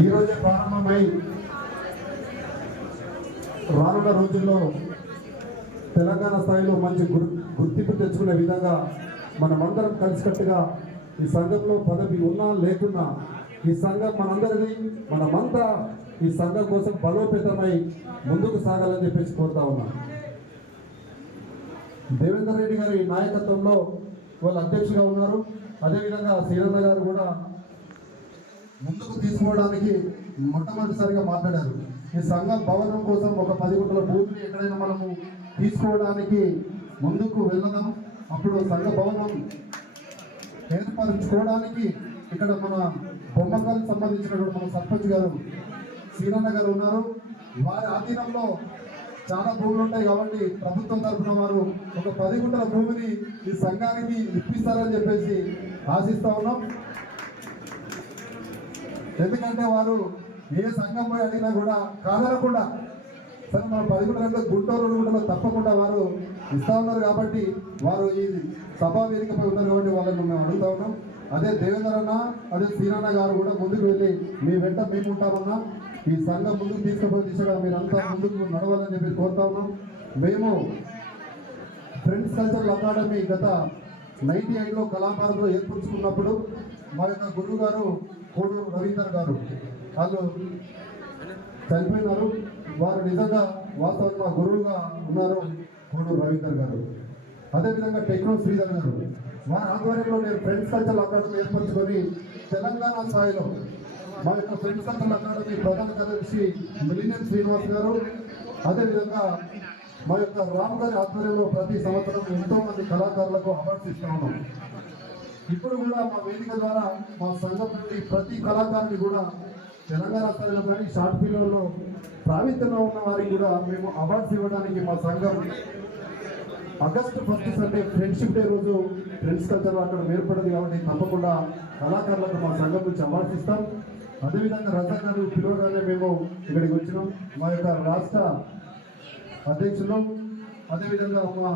ఈరోజే ప్రారంభమై రానున్న రోజుల్లో తెలంగాణ స్థాయిలో మంచి గుర్తింపు తెచ్చుకునే విధంగా మనమందరం కలిసికట్టుగా ఈ సంఘంలో పదవి ఉన్నా లేకున్నా ఈ సంఘం మనందరిది, మనమంతా ఈ సంఘం కోసం బలోపేతమై ముందుకు సాగాలని చెప్పేసి కోరుతా ఉన్నాం. దేవేందర్ రెడ్డి గారి నాయకత్వంలో వాళ్ళు అధ్యక్షులుగా ఉన్నారు. అదేవిధంగా శ్రీరన్న గారు కూడా ముందుకు తీసుకోవడానికి మొట్టమొదటిసారిగా మాట్లాడారు. ఈ సంఘం భవనం కోసం ఒక 10 గుంటల భూమిని ఎక్కడైనా మనము తీసుకోవడానికి ముందుకు వెళ్ళదాం. అప్పుడు సంఘ భవనం ఏర్పరచుకోవడానికి ఇక్కడ మన బొమ్మకాలకు సంబంధించినటువంటి మన సర్పంచ్ గారు శ్రీరన్న గారు ఉన్నారు. వారి ఆధీనంలో చాలా భూములు ఉంటాయి కాబట్టి ప్రభుత్వం తరఫున వారు ఒక 10 గుంటల భూమిని ఈ సంఘానికి ఇప్పిస్తారని చెప్పేసి ఆశిస్తా ఉన్నాం. ఎందుకంటే వారు ఏ సంఘం పోయి అడిగినా కూడా కాదనకుండా సరే మన 10 గుంటల గుంటూరు గుంటలో తప్పకుండా వారు ఇస్తా ఉన్నారు. కాబట్టి వారు ఈ సభా వేదికపై ఉన్నారు కాబట్టి వాళ్ళని మేము అడుగుతా ఉన్నాం. అదే దేవేందర్ అన్న, అదే శ్రీరన్న గారు కూడా ముందుకు వెళ్ళి మీ వెంట మేము ఉంటామన్నా, ఈ సంఘం ముందుకు తీసుకుపోయే దిశగా మీరంతా ముందుకు నడవాలని చెప్పి కోరుతా ఉన్నాం. మేము ఫ్రెండ్స్ కల్చరల్ అకాడమీ గత 98లో కళాకారులు ఏర్పరుచుకున్నప్పుడు మా యొక్క గురువు గారు కోడూరు రవీందర్ గారు వాళ్ళు చనిపోయినారు. వారు నిజంగా వాస్తవంగా మా గురువుగా ఉన్నారు కోడూరు రవీందర్ గారు. అదేవిధంగా టెక్నో శ్రీధర్ గారు వారి ఆధ్వర్యంలో నేను ఫ్రెండ్స్ కల్చరల్ అకాడమీ ఏర్పరచుకొని తెలంగాణ స్థాయిలో మా యొక్క ఫ్రెండ్స్ కల్చరల్ అకాడమీ ప్రధాన కార్యదర్శి మిలినియం శ్రీనివాస్ గారు, అదేవిధంగా మా యొక్క రామ్ గారి ఆధ్వర్యంలో ప్రతి సంవత్సరం ఎంతో మంది కళాకారులకు అవార్డ్స్ ఇస్తా ఉన్నాం. ఇప్పుడు కూడా మా వేదిక ద్వారా మా సంఘం నుండి ప్రతి కళాకారుని కూడా తెలంగాణ స్థాయిలో కానీ షార్ట్ ఫిల్మ్లో ప్రావీణ్యంలో ఉన్న వారికి కూడా మేము అవార్డ్స్ ఇవ్వడానికి మా సంఘం ఆగస్టు 1 సండే ఫ్రెండ్షిప్ డే రోజు ఫ్రెండ్స్ కల్చర్ అక్కడ ఏర్పడింది కాబట్టి తప్పకుండా కళాకారులకు మా సంఘం నుంచి అవార్డ్స్ ఇస్తాం. అదేవిధంగా రజా గారు పిలవగానే మేము ఇక్కడికి వచ్చినాం. మా యొక్క రాష్ట్ర అధ్యక్షులు అదేవిధంగా మా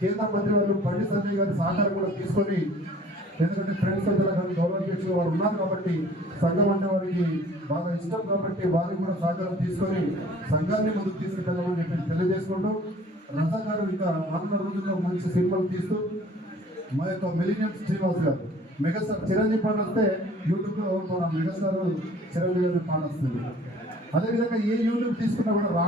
కేంద్ర మంత్రి వారు బండి సంజయ్ గారి సహకారం కూడా తీసుకొని, ఎందుకంటే ఫ్రెండ్స్ కల్చర్ కానీ గౌరవాధ్యక్షులు వారు ఉన్నారు కాబట్టి సంఘం అంటే వారికి బాగా ఇష్టం కాబట్టి వారికి కూడా సహకారం తీసుకొని సంఘాన్ని ముందుకు తీసుకెళ్ళామని చెప్పి తెలియజేసుకుంటూ, రజా గారు ఇంకా రానున్న రోజుల్లో మంచి సినిమాలు తీస్తూ మా యొక్క మిలినియం శ్రీనివాస్ గారు మెగాస్టార్ చిరంజీవి పాట వస్తే యూట్యూబ్లో మన మెగాస్టార్ చిరంజీవి గారి పాట వస్తుంది. అదేవిధంగా ఏ యూట్యూబ్ తీసుకున్నా కూడా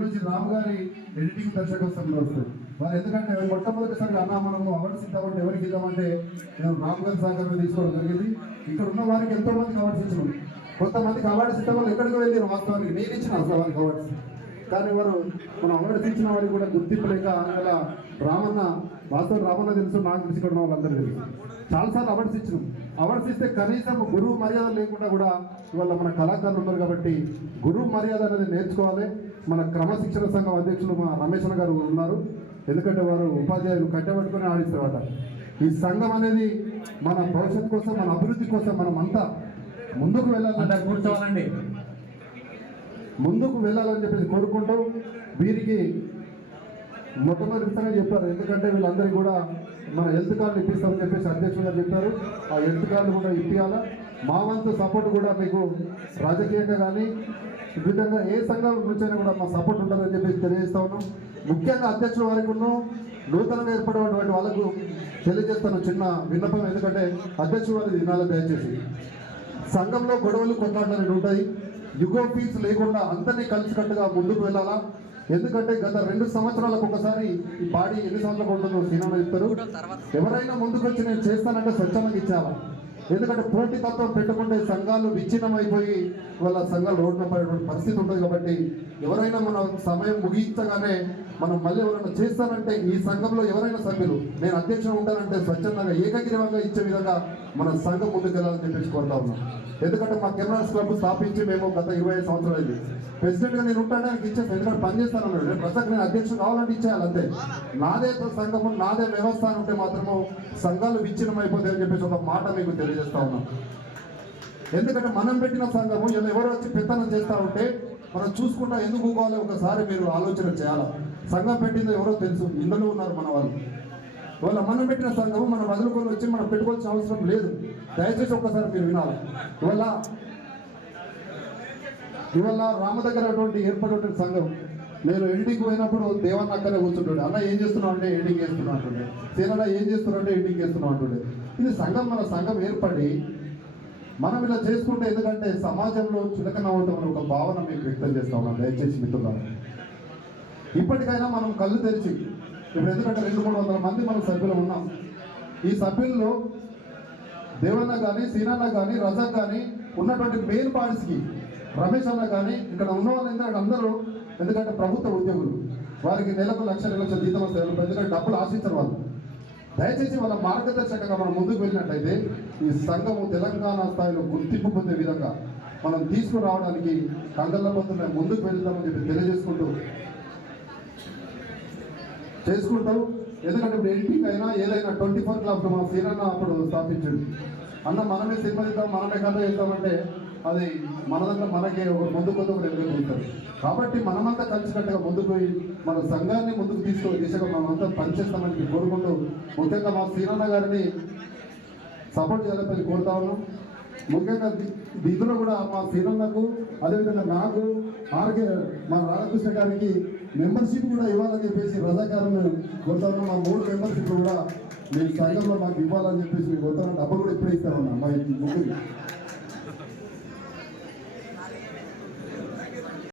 నుంచి రాము గారి ఎడిటింగ్ దర్శకత్వంలో వస్తుంది. వారు ఎందుకంటే మొట్టమొదటిసారి అన్నా మనము అవార్డ్స్ ఇద్దామంటే ఎవరికి ఇద్దామంటే నేను రాము గారి సహకారం తీసుకోవడం జరిగింది. ఇక్కడ ఉన్న వారికి ఎంతో మందికి అవార్డ్స్ ఇచ్చినాం. కొంతమందికి అవార్డ్స్ ఇద్దాం వాళ్ళు ఎక్కడికి వెళ్ళి వాస్తవానికి నేను ఇచ్చిన అసలు వారికి అవార్డ్స్, కానీ వారు మనం అవార్డ్స్ ఇచ్చిన వారికి కూడా గుర్తింపు లేక అలా రామన్న వాస్తవం రామన్న తెలుసు, నాకు తెలిసి ఇక్కడ ఉన్న వాళ్ళందరూ తెలుసు. చాలాసార్లు అవార్డ్స్ ఇచ్చినాం. అవార్డ్స్ ఇస్తే కనీసం గురువు మర్యాద లేకుండా కూడా ఇవాళ మన కళాకారులు ఉన్నారు కాబట్టి గురువు మర్యాద అనేది నేర్చుకోవాలి. మన క్రమశిక్షణ సంఘం అధ్యక్షులు మా రమేష్ గారు ఉన్నారు. ఎందుకంటే వారు ఉపాధ్యాయులు కట్టబెట్టుకుని ఆడిస్తారట. ఈ సంఘం అనేది మన భవిష్యత్తు కోసం, మన అభివృద్ధి కోసం మనం అంతా ముందుకు వెళ్ళాలంటే ముందుకు వెళ్ళాలని చెప్పేసి కోరుకుంటూ, వీరికి మొట్టమొదటిసారిగా చెప్పారు. ఎందుకంటే వీళ్ళందరికీ కూడా మన హెల్త్ కార్డు ఇప్పిస్తామని చెప్పేసి అధ్యక్షులుగా చెప్పారు. ఆ హెల్త్ కార్డు కూడా ఇప్పించాలా. మా వంతు సపోర్ట్ కూడా మీకు రాజకీయంగా కానీ ఈ విధంగా ఏ సంఘం నుంచైనా కూడా మా సపోర్ట్ ఉంటుందని చెప్పేసి తెలియజేస్తా ఉన్నాం. ముఖ్యంగా అధ్యక్షుల వారికి నూతనంగా ఏర్పడినటువంటి వాళ్ళకు తెలియజేస్తాను చిన్న విన్నపం. ఎందుకంటే అధ్యక్షుల వారి వినాలి దయచేసి. సంఘంలో గొడవలు కొట్లాటలు ఉంటాయి. యుగో ఫీల్స్ లేకుండా అందరినీ కలిసికట్టుగా ముందుకు వెళ్ళాలా. ఎందుకంటే గత 2 సంవత్సరాలకు ఒకసారి ఈ బాడీ ఎన్ని సంవత్సరాలు ఉంటుందో సినిమా చెప్తారు. ఎవరైనా ముందుకు వచ్చి నేను చేస్తానంటే స్వచ్ఛందంగా ఇచ్చేయాలి. ఎందుకంటే పోటీతత్వం పెట్టుకుంటే సంఘాలు విచ్ఛిన్నం అయిపోయి వాళ్ళ సంఘాలు రోడ్డున పడేటువంటి పరిస్థితి ఉంటుంది. కాబట్టి ఎవరైనా మన సమయం ముగించగానే మనం మళ్ళీ ఎవరైనా చేస్తానంటే ఈ సంఘంలో ఎవరైనా సభ్యులు నేను అధ్యక్షుడు ఉంటానంటే స్వచ్ఛందంగా ఏకగ్రీవంగా ఇచ్చే విధంగా మన సంఘం ముందుకు వెళ్ళాలని చెప్పేసి కోరుతా ఉన్నాం. ఎందుకంటే మా కెమెరాస్ క్లబ్ స్థాపించి మేము గత 25 సంవత్సరాలు అయింది. ప్రెసిడెంట్గా నేను ఉంటాడానికి ఇచ్చేస్తాను. ఎందుకంటే పనిచేస్తాను. నేను ప్రస్తుతం నేను అధ్యక్షుడు కావాలంటే ఇచ్చేయాలి అంతే. నాదే సంఘము నాదే వ్యవస్థ అని ఉంటే మాత్రము సంఘాలు విచ్ఛిన్నం అయిపోతాయి అని చెప్పేసి ఒక మాట మీకు తెలియజేస్తా ఉన్నాం. ఎందుకంటే మనం పెట్టిన సంఘము ఎవరు వచ్చి పెత్తనం చేస్తా ఉంటే మనం చూసుకుంటా ఎందుకు ఊకోవాలి ఒకసారి మీరు ఆలోచన చేయాలి. సంఘం పెట్టిందో ఎవరో తెలుసు, ఇందులో ఉన్నారు మన వాళ్ళు. వాళ్ళ మనం పెట్టిన సంఘము మనం వదులుకొని వచ్చి మనం పెట్టుకోవాల్సిన అవసరం లేదు. దయచేసి ఒక్కసారి మీరు వినాలి. ఇవాళ ఇవాళ రామ దగ్గర అటువంటి ఏర్పడినటువంటి సంఘం. నేను ఎడిటింగ్ పోయినప్పుడు దేవన్న అక్కడే కూర్చుంటుండే, అన్న ఏం చేస్తున్నావు అంటే ఎడిటింగ్ చేస్తున్నావు అంటుండే, సీనన్న ఏం చేస్తున్నావు అంటే ఎడిటింగ్ చేస్తున్నావు అంటుండే. ఇది సంఘం, మన సంఘం ఏర్పడి మనం ఇలా చేసుకుంటే, ఎందుకంటే సమాజంలో చులకన అవటం అనే ఒక భావన మీకు వ్యక్తం చేస్తా ఉన్నాను. దయచేసి మిత్రులారా, ఇప్పటికైనా మనం కళ్ళు తెరిచి, ఇప్పుడు ఎందుకంటే 200-300 మంది మన సభ్యులు ఉన్నాం. ఈ సభ్యుల్లో దేవన్న కానీ, సీనన్న కానీ, రజక్ కానీ, ఉన్నటువంటి మెయిన్ పార్టీస్కి రమేష్ అన్న కానీ, ఇక్కడ ఉన్న వాళ్ళు ఎందుకంటే అందరూ, ఎందుకంటే ప్రభుత్వ ఉద్యోగులు, వారికి నెలకు 1,00,000 జీతం వస్తాయి. ఎందుకంటే డబ్బులు ఆశించరు వాళ్ళు. దయచేసి వాళ్ళ మార్గదర్శకంగా మనం ముందుకు వెళ్ళినట్టయితే ఈ సంఘము తెలంగాణ స్థాయిలో గుర్తింపు పొందే విధంగా మనం తీసుకురావడానికి కంగళ్ళబోతున్న ముందుకు వెళ్తామని చెప్పి తెలియజేసుకుంటూ ఎందుకంటే ఇప్పుడు ఎడిటింగ్ అయినా ఏదైనా 24 క్లబ్ మన సీనన్న అప్పుడు స్థాపించండి. అన్న మనమే సినిమా ఇద్దాం, మనమే కథ చేద్దామంటే అది మనదంతా మనకే ఒక ముందుకు ఒకరు ఎందుకు ఉంటారు. కాబట్టి మనమంతా కలిసికట్టుగా ముందుకు పోయి మన సంఘాన్ని ముందుకు తీసుకునే దిశగా మనమంతా పనిచేస్తామని కోరుకుంటూ, ముఖ్యంగా మా సీనన్న గారిని సపోర్ట్ చేయాలని కోరుతా ఉన్నాం. ముఖ్యంగా దీంట్లో కూడా మా సీనన్నకు, అదేవిధంగా నాకు, ఆర్కే మా రాధాకృష్ణ గారికి మెంబర్షిప్ కూడా ఇవ్వాలని చెప్పేసి రజాకారులు కోరుతా ఉన్నాం. మా 3 మెంబర్షిప్ కూడా మీ సంఘంలో మాకు ఇవ్వాలని చెప్పేసి కోరుతా ఉన్నాం. డబ్బులు కూడా ఇప్పుడే ఇస్తా ఉన్నాం మా ముగ్గురు.